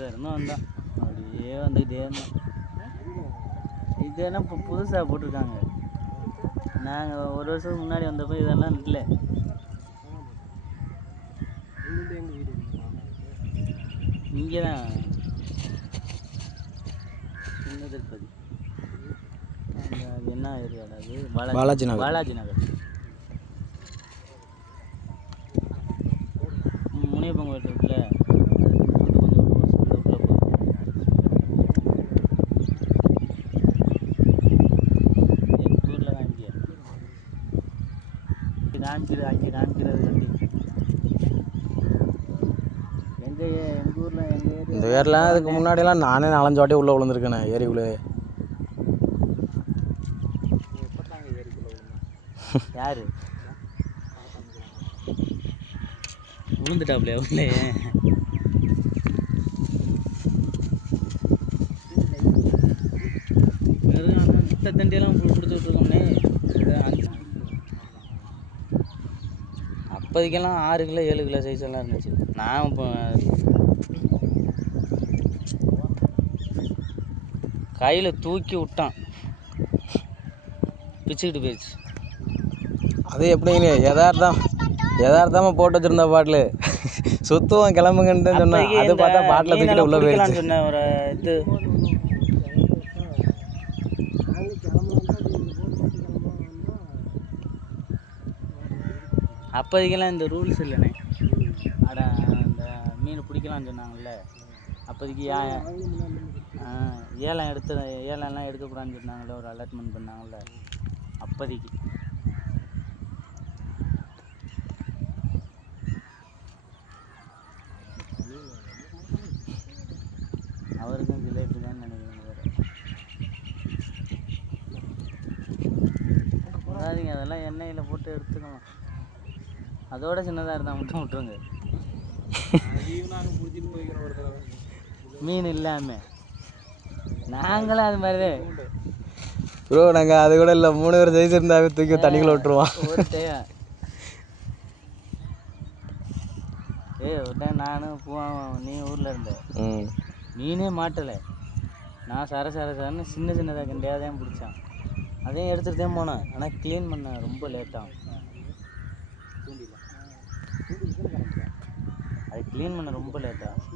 அங்கேருந்து வந்தான் அப்படியே வந்துக்கிட்டே இருந்தோம். இதெல்லாம் இப்போ புதுசாக போட்டிருக்காங்க. நாங்கள் ஒரு வருஷத்துக்கு முன்னாடி வந்தப்போ இதெல்லாம் இல்லை. இங்கே தான் சின்ன திருப்பதி. அது என்ன ஏரியாவில்? அது பாலாஜி நகர். பாலாஜி நகர் முனியப்பன் கோயில் இருக்குல்ல, எங்கள் ஊரில் தான். இங்கே காமிக்கிறது வண்டி எங்கள் ஊரில் இந்த ஏரிலாம் அதுக்கு முன்னாடிலாம் நானே 4-5 வாட்டி உள்ளே விழுந்துருக்கேண்ணே ஏரிக்குள்ளே. யார் விழுந்துட்டாப்லையா உள்ளே? முட்டை தண்டியெல்லாம் பிடிச்சி விட்ருக்கோம்னே. அப்போதைக்கெல்லாம் 6 கிலோ 7 கிலோ சைஸ் எல்லாம் இருந்துச்சு. நான் இப்போ கையில் தூக்கி விட்டான், பிச்சுக்கிட்டு போயிடுச்சு. அது எப்படிங்க யதார்த்தமாக போட்டு வச்சுருந்த பாட்டில் சுத்தம் கிளம்புங்கன்னு சொன்னேன். அது பார்த்தா பாட்டில் தூக்கிட்டு உள்ளே போயிடுச்சு. சொன்னேன் ஒரு இது. அப்போதைக்கெல்லாம் இந்த ரூல்ஸ் இல்லைண்ணே. அட இந்த மீன் பிடிக்கலான்னு சொன்னாங்கல்ல, அப்போதைக்கு ஏலம் எடுக்கக்கூடாதுன்னு சொன்னாங்கல்ல, ஒரு அலாட்மெண்ட் பண்ணாங்கல்ல அப்போதைக்கு. அவருக்கும் ஜிலேபி தான் நினைக்கிறேன் வேறு. அதாவதுங்க அதெல்லாம் எண்ணெயில் போட்டு எடுத்துக்கணும். அதோட சின்னதாக இருந்தால் மட்டும் விட்டுருங்க. மீன் இல்லாமல் நாங்களும் அது மாதிரி தான் ப்ரோ. நாங்கள் அது கூட இல்லை, 3 பேர் சைஸ் இருந்தாவே தூக்கி தண்ணிக்குள்ள விட்டுருவோம். ஒரு டைம் ஒரு டைம் நானும் பூவாவும் நீ ஊரில் இருந்தேன், மீனே மாட்டலை. நான் சரன்னு சின்னதாக கண்டியாக தான் பிடிச்சேன். அதையும் எடுத்துகிட்டு தான் போனேன். ஆனால் க்ளீன் பண்ண ரொம்ப லேட்டாகும். அது க்ளீன் பண்ண ரொம்ப லேட்டாகும்.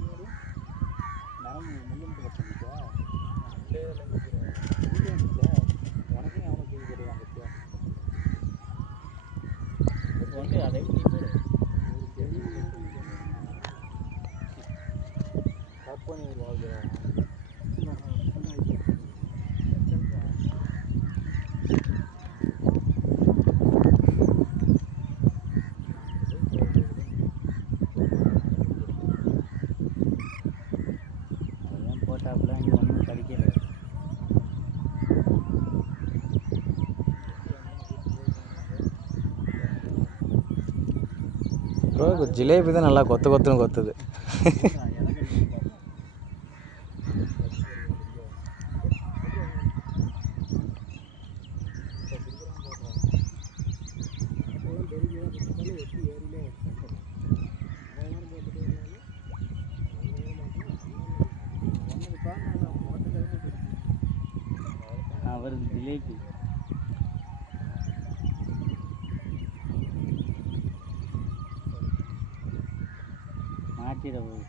போட்டாப்புல இங்கே ஒன்றும் கிடைக்கல. ப்ரோ ஜிலேபி தான் நல்லா கொத்துன்னு கொத்துது. அவருக்கு ஜிலேபி மாற்றிட போகுது.